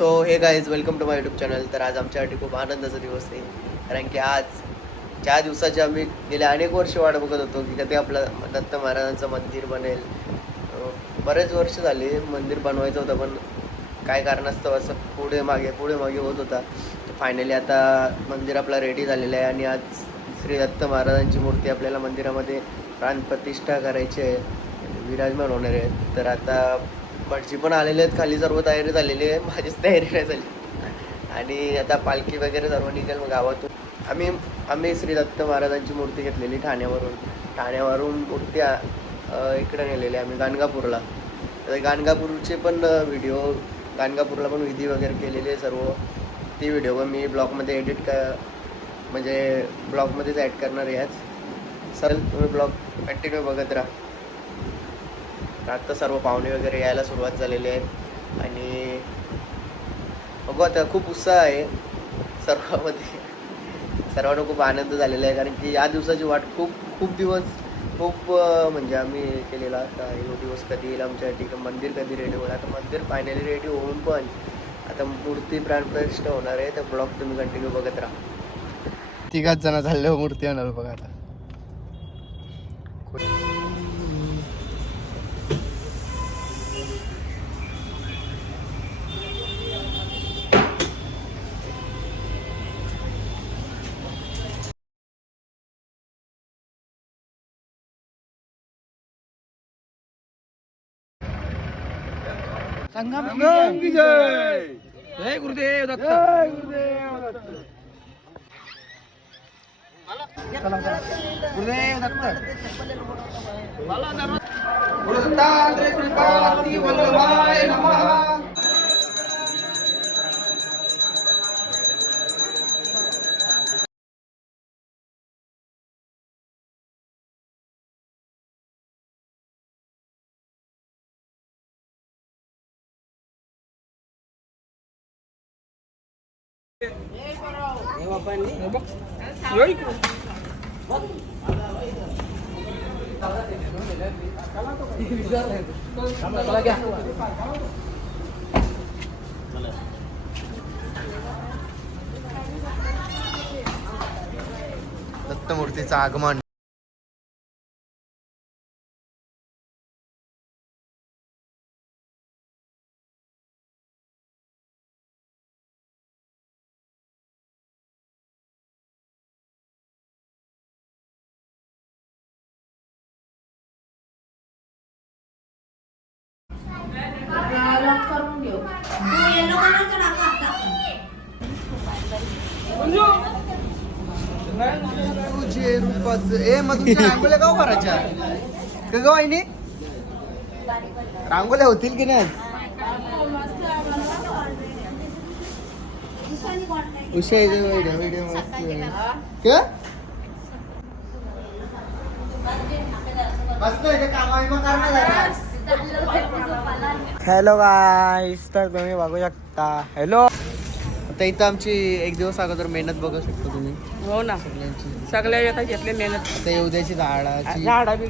So hey guys welcome to my YouTube channel. तर आज आमच्यासाठी खूप आनंदाचा दिवस आहे, कारण की आज ज्या दिवसाची आम्ही गेले अनेक वर्ष वाट बघत होतो की कधी आपलं दत्त महाराजांचं मंदिर बनेल. बरेच वर्ष झाले मंदिर बनवायचं होतं, पण काय कारणास्तव असं पुढे मागे होत होता. फायनली आता मंदिर आपला रेडी झालेलं आहे आणि आज श्री दत्त महाराजांची मूर्ती आपल्याला मंदिरामध्ये प्राणप्रतिष्ठा करायची आहे, विराजमान होणार आहे. तर आता भटजी पण आलेले आहेत, खाली सर्व तयारी झालेली आहे, माझीच तयारी नाही झाली. आणि आता पालखी वगैरे सर्व निघेल मग गावातून. आम्ही श्री दत्त महाराजांची मूर्ती घेतलेली ठाण्यावरून मूर्ती इकडे नेलेली आम्ही गाणगापूरला. तर गाणगापूरचे पण व्हिडिओ, गाणगापूरला पण विधी वगैरे केलेली आहे सर्व. ती व्हिडिओ पण मी ब्लॉगमध्ये म्हणजे ब्लॉगमध्येच ॲड करणार आहे आज. सर तुम्ही ब्लॉग कंटिन्यू बघत राहा. आता सर्व पाहुणे वगैरे यायला सुरुवात झालेली आहे आणि बघू आता खूप उत्साह आहे सर्वांना खूप आनंद झालेला आहे, कारण की या दिवसाची वाट खूप दिवस म्हणजे आम्ही केलेला. आता हे दिवस कधी येईल आमच्यासाठी, मंदिर कधी रेडी होईल. आता मंदिर फायनली रेडी होऊन पण आता मूर्ती प्राणप्रतिष्ठा होणार आहे. तर ब्लॉग तुम्ही कंटिन्यू बघत राहा. 3 जण झाले मूर्ती होणार बघा आता. जय गुरुदेव दत्त. गुरुदेव दत्त. गुरुदत्तात्रेय श्रीपाद वल्लभाय नमः. दत्तमूर्तीचं आगमन. तुझे रूपाचं मग तुमच्या रांगोळ्या गाव भरायच्या का गाव आहे? रांगोळ्या होतील की नाही? हॅलो गाईस, तर तुम्ही बघू शकता. हॅलो, आता इथं आमची एक दिवस अगोदर मेहनत बघू शकता तुम्ही. हो ना, सगळ्या एका घेतले मेहनत. आता उद्याची झाडाची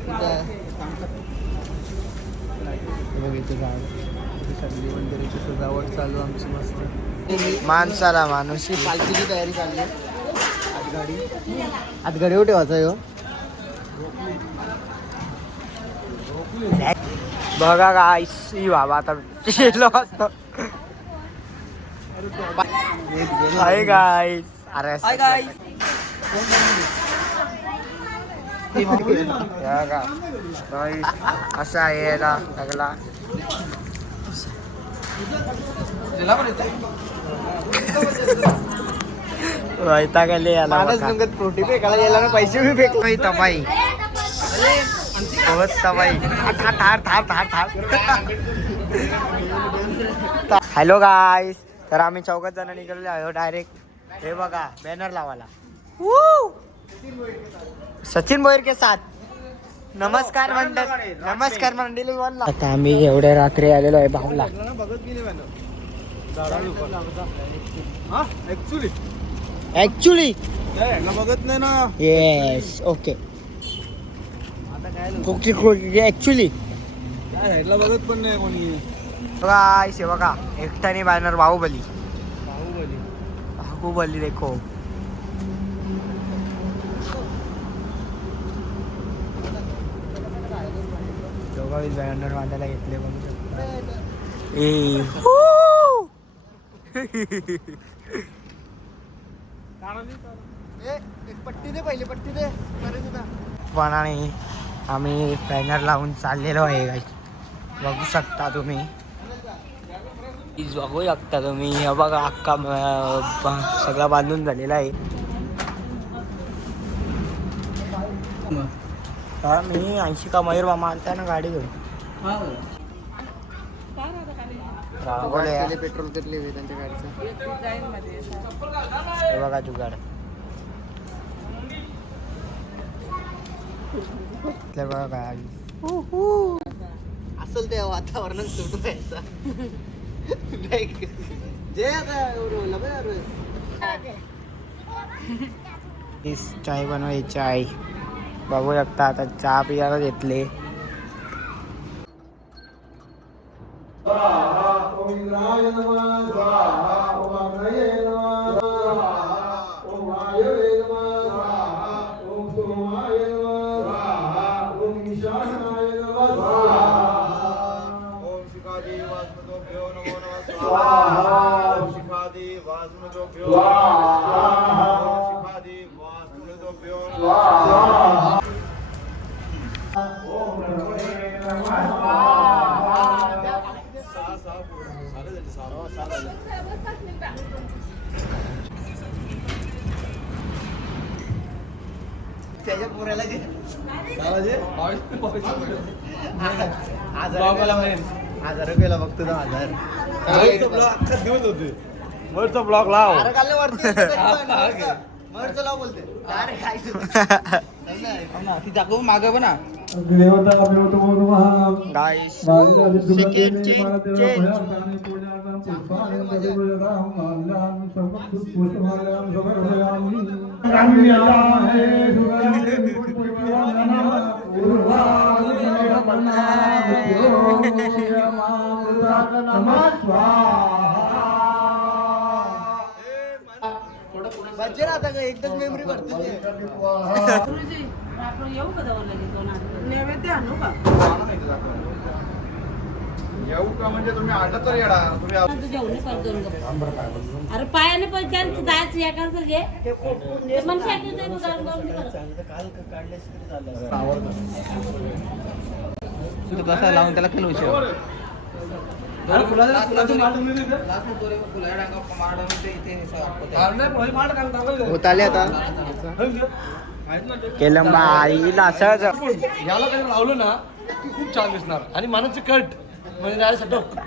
मंदिराची सजावट चालू आमची मस्त. माणसाला माणूस पालखीची तयारी चालली. आतगाडी कुठे वाचा हो बघा गाईस. बाबा आता वाजता. Hi guys. अरे हाय गाईस. असा आहे सगळा. वैतागले याला. प्रोटी फेकायला गेला ना, पैसे बी फेकले तबाई. हॅलो गाईस, तर आम्ही 4 जण निघालेलो आहे डायरेक्ट. हे बघा बॅनर लावायला. सचिन भोईर के साथ नमस्कार मंडळी. आता आम्ही एवढ्या रात्री आलेलो आहे भावला. ऍक्च्युली बघत नाही ना. Yes okay. ऍक्च्युली बघत पण नाही कोणी. बघा हे बघा एकट्याने बॅनर बाहुबली बाहुबली. बाहुबली देखो. दोघांनी बॅनर बांधायला घेतले बघू शकता. पट्टी दे पहिले पट्टी दे. पणाने आम्ही बॅनर लावून चाललेलो आहे guys. बघू शकता तुम्ही. बघू शकता तुम्ही हे बघा अख्खा सगळा बांधून झालेला आहे. मी 80 का मयूर मामा आणता ना गाडी घेऊन पेट्रोल किती त्यांच्या गाडीचं. हे बघा जुगाड. बघा गाडी असल त्या वातावरणात सुटू द्यायचा. जे चाय बनवायची आहे. बघू शकता आता चहा पियाला घेतले. त्याच्या पोऱ्याला जे हजार रुपयाला बघतो 1000 वरचा ब्लॉक लाव. मरचं लाव बोलते. ती दाखवू मागं पण गाईस सेकंड चेंज बच्चे ना आता एकदाच मेमरी भरते. येऊ का दवर लगेच 2 आठवडे नैवेद्य आणू का येऊ का म्हणजे तुम्ही आलं तर येडा तुम्ही जेवणे पर 2 गप्पा. अरे पायाने पण जायचं एकाचं घे ते मन शांती दे काल काढल्यास झालं. कसा लावून त्याला खेळू होत आले आता. केलं आईला असंच. याला काही लावलं ना की खूप छान दिसणार आणि मानाची कट म्हणजे डायरेक्ट शटो कट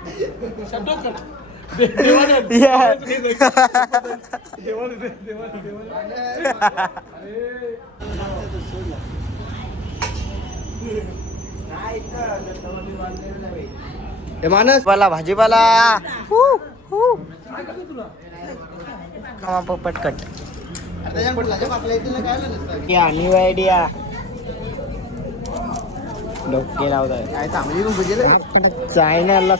मानस भाजीपाला भाजीपाला पटकट आणि आयडिया डोके लावताय काय चांगली बुजेल. चायनाला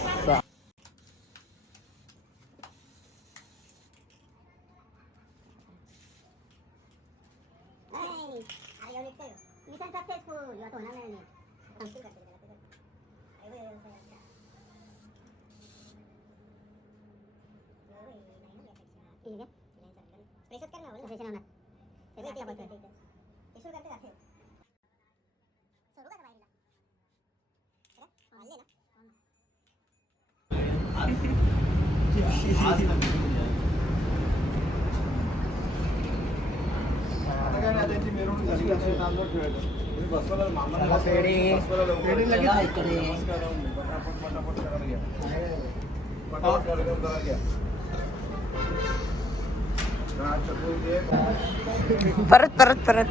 परत परत परत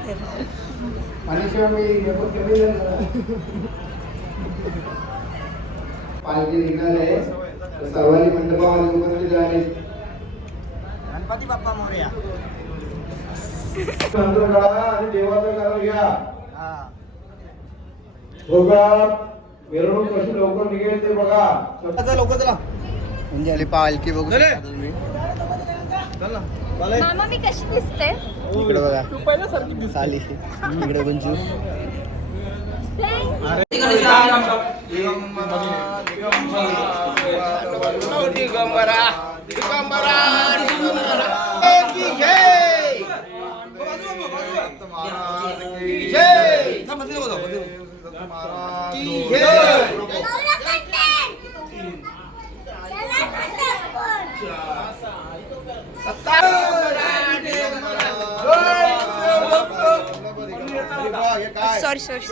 पालखी निघणार आहे. सर्वांनी मंडपामध्ये उपस्थित आहे. गणपती बाप्पा मोरया. मंत्र काढा आणि देवाचं कारण घ्या. होगा मिरवणूक कशी लवकर निघेल ते बघा. लवकर चला. आपली पालखी बघू शकता तुम्ही. मामा मी कशी दिसते? इकडे बघा साली इकडे गुंजू. सॉरी सॉरी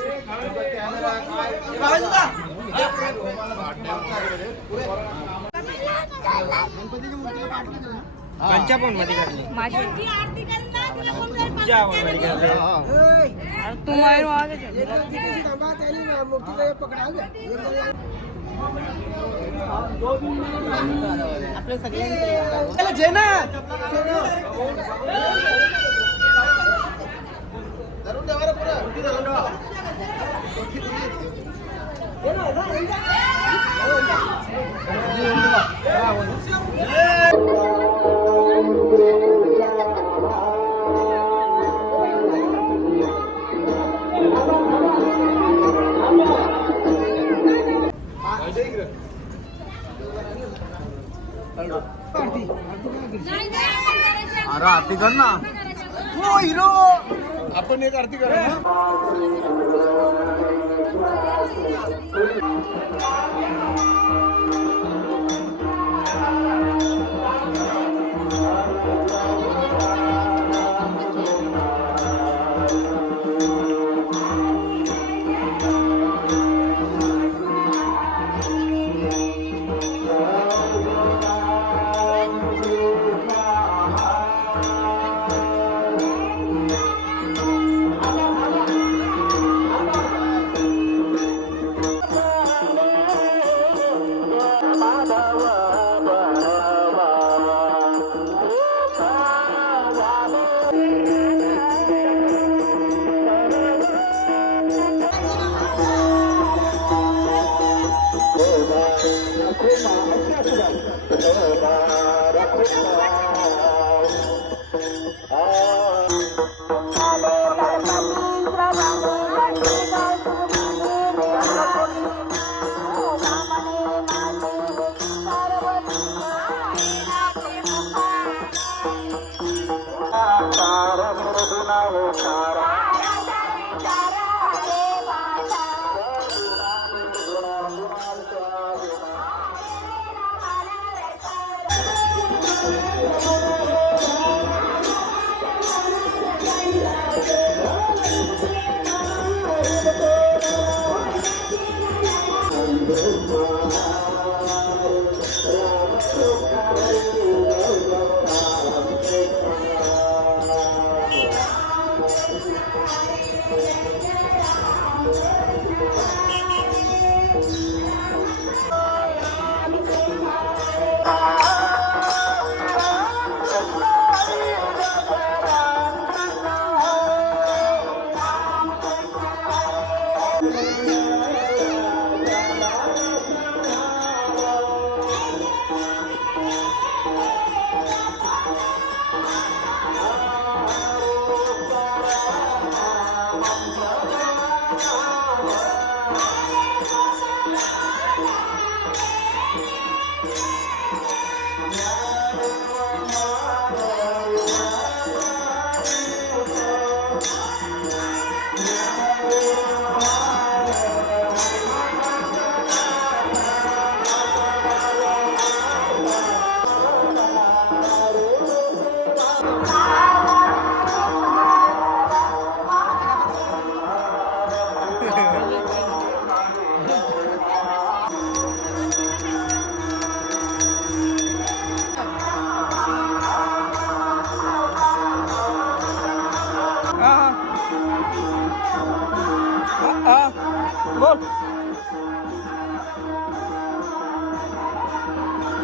पंचापन मध्ये काढली माझी आरती करता तिला कोण जाईल आपल्या सगळ्यांचं अरे आरती कर ना. हो हिरो आपण एक आरती करा ना.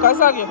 कैसा गया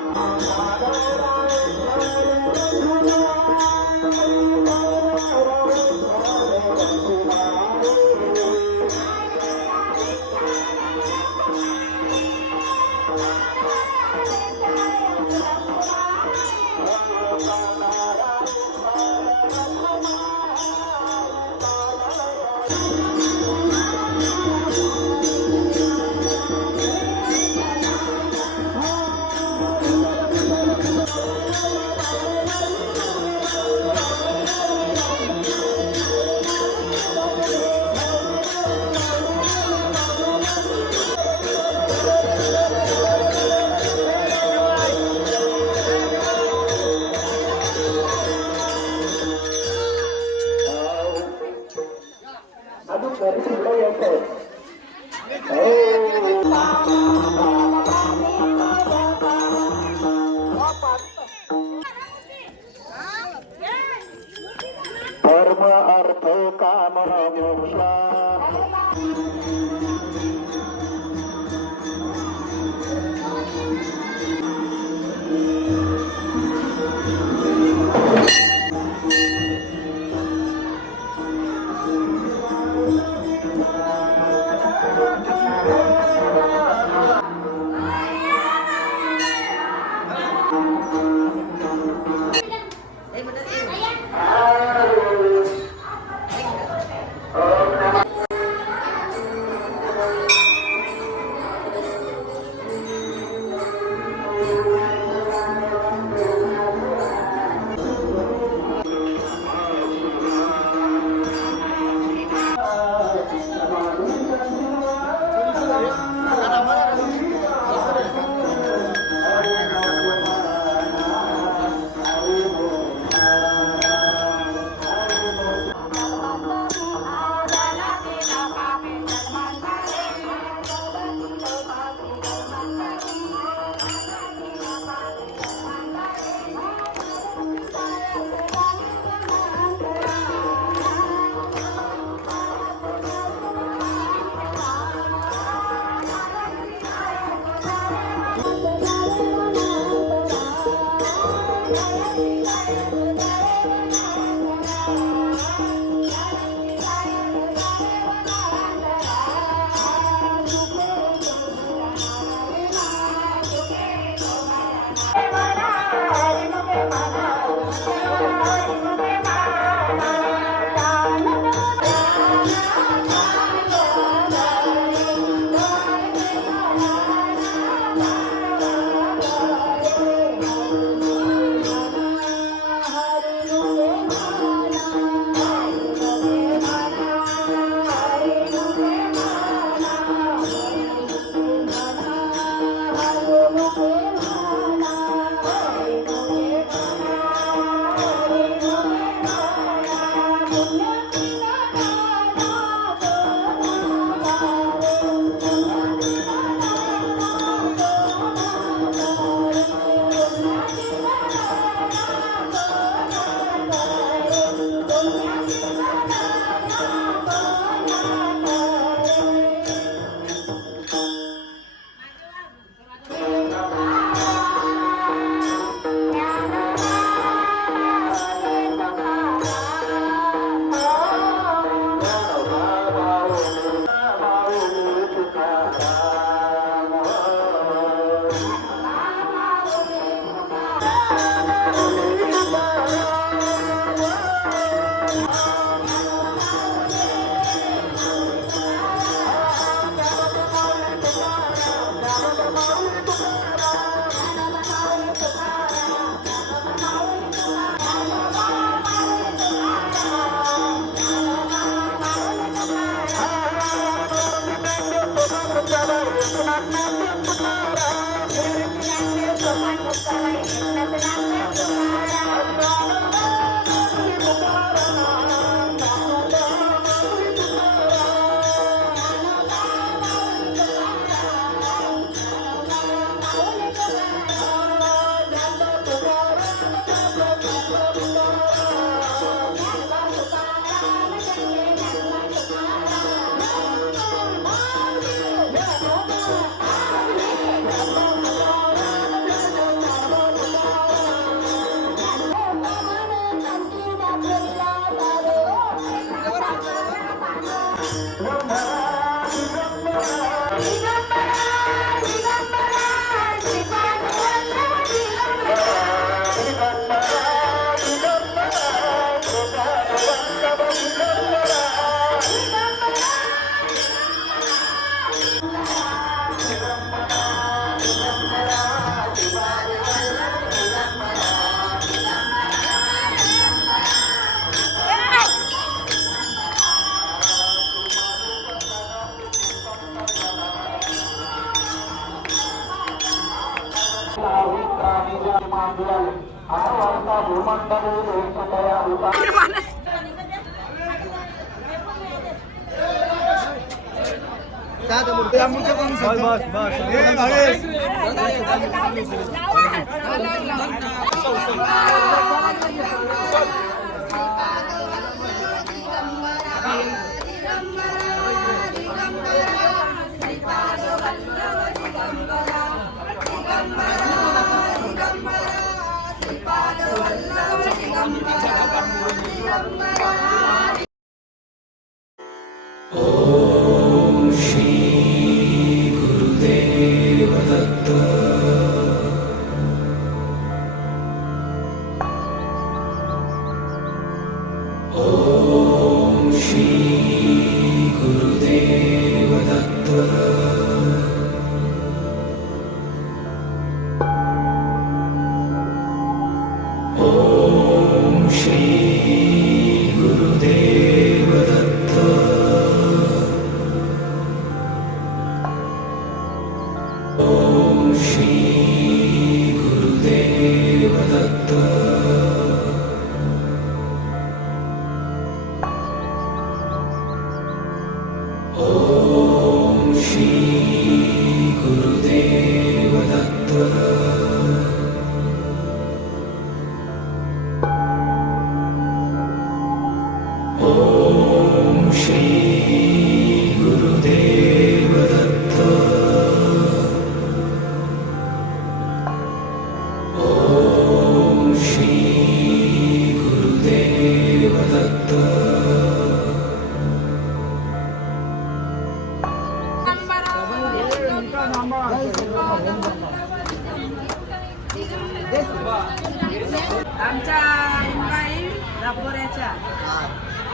आमच्या इंबाई रापोऱ्याच्या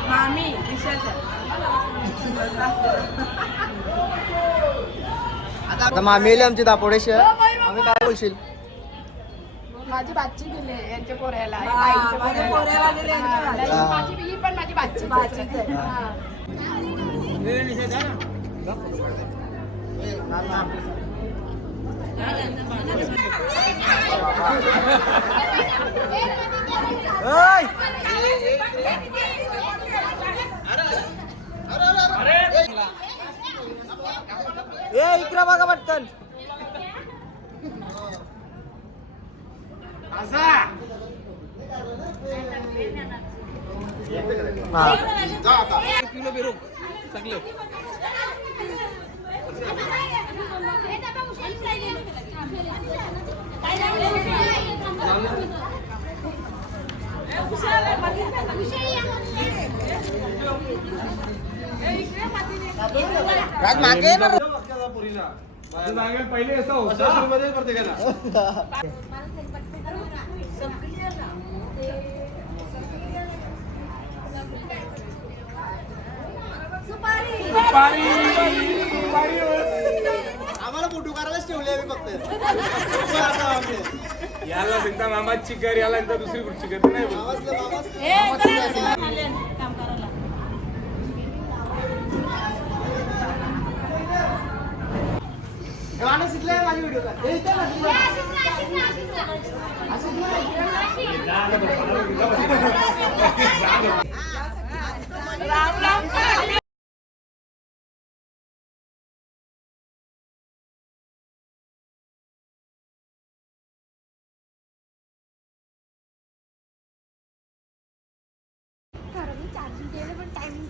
मामी दिशाच्या आता मामी आली आमची दापोडेशी आम्ही काय बोलशील? माझी बाची दिली यांच्या पोऱ्याला माझ्या पोऱ्याला दिले माझी ही पण माझी बाचीच आहे इकडे बघा पटकन. पहिले असं होतं आम्हाला फोटो करायलाच ठेवले आम्ही फक्त. याला भिंता मामाची कर याला दुसरी कुठची कर नाही बोल. काम करायला गाणं शिकलंय माझी व्हिडिओ चार्जिंग केलं पण टायमिंग